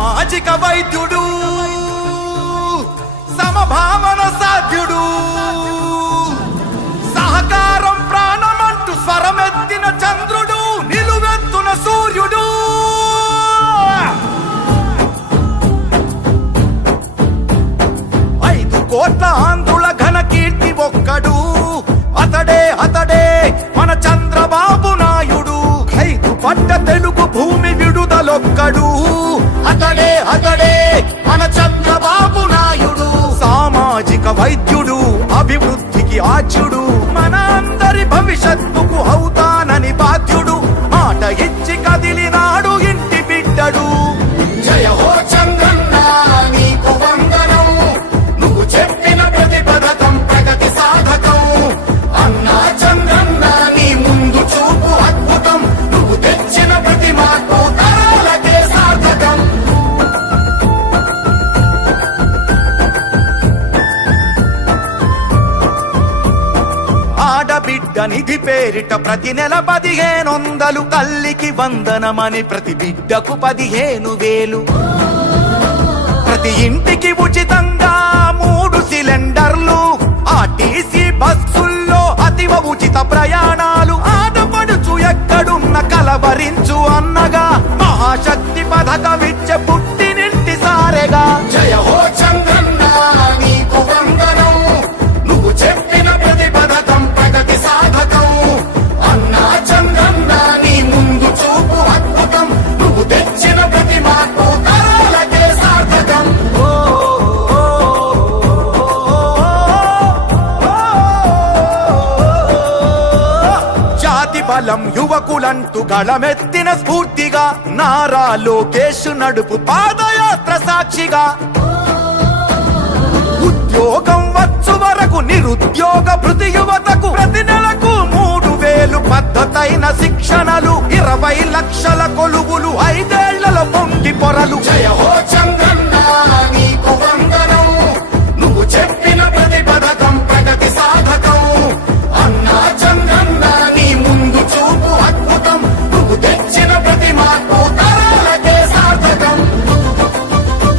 సామాజిక వైద్యుడు, సమభావన సాధ్యుడు, సహకారం ప్రాణమంటూ స్వరమెత్తిన చంద్రుడు, నిలువెత్తున సూర్యుడు. 5 కోట్ల ఆంధ్రుల ఘన కీర్తి ఒక్కడు, అతడే మన చంద్రబాబు నాయుడు. 5 పట్ట తెలుగు భూమి విడుదలొక్కడు, అతడే మన చంద్రబాబు నాయుడు. సామాజిక వైద్యుడు, అభివృద్ధికి ఆచ్యుడు, మన అందరి భవిష్యత్తుకు అవుతానని బాధ్యుడు. మాట ఇచ్చి కదిలినాడు ఇంటి బిడ్డడు. జయ హో చంద్రన్న నీకు వందనం, నువ్వు చెప్పిన ప్రతి పథకం ప్రగతి సాధకం. అన్నా చంద్రన్న నీ ముందు చూపు అద్భుతం, నువ్వు తెచ్చిన ప్రతి మార్పు తరాలకే సార్థకం. ఆడబిడ్డ నిధి పేరిట ప్రతి నెల 1500, తల్లికి వందనమని ప్రతి బిడ్డకు 15,000. ప్రతి ఇంటికి ఉచితంగా 3 సిలిండర్లు, ఆర్టీసీ బస్సుల్లో అతివ ఉచిత ప్రయాణాలు. ఆడపడుచు ఎక్కడున్న కలవరించు అన్నగా, మహాశక్తి పథకమిచ్చే పుట్టినింటి సారెగా. జయ హో చంద్రన్న నీకు వందనం, నువ్వు చెప్పిన ప్రతి పథకం ప్రగతి సాధకం. అన్నా చంద్రన్న నీ ముందు చూపు అద్భుతం, నువ్వు తెచ్చిన ప్రతి మార్పు తరాలకే సార్థకం. జాతి బలం యువకులంటూ గళమెత్తిన స్ఫూర్తిగా, నారా లోకేష్ నడుపు పాదయాత్ర సాక్షిగా. ఉద్యోగం వచ్చు వరకు నిరుద్యోగ భృతి యువతకు ప్రతి నెలకు 3,000 పద్ధతైన శిక్షణలు, 20 లక్షల కొలువులు 5 ఏళ్లలో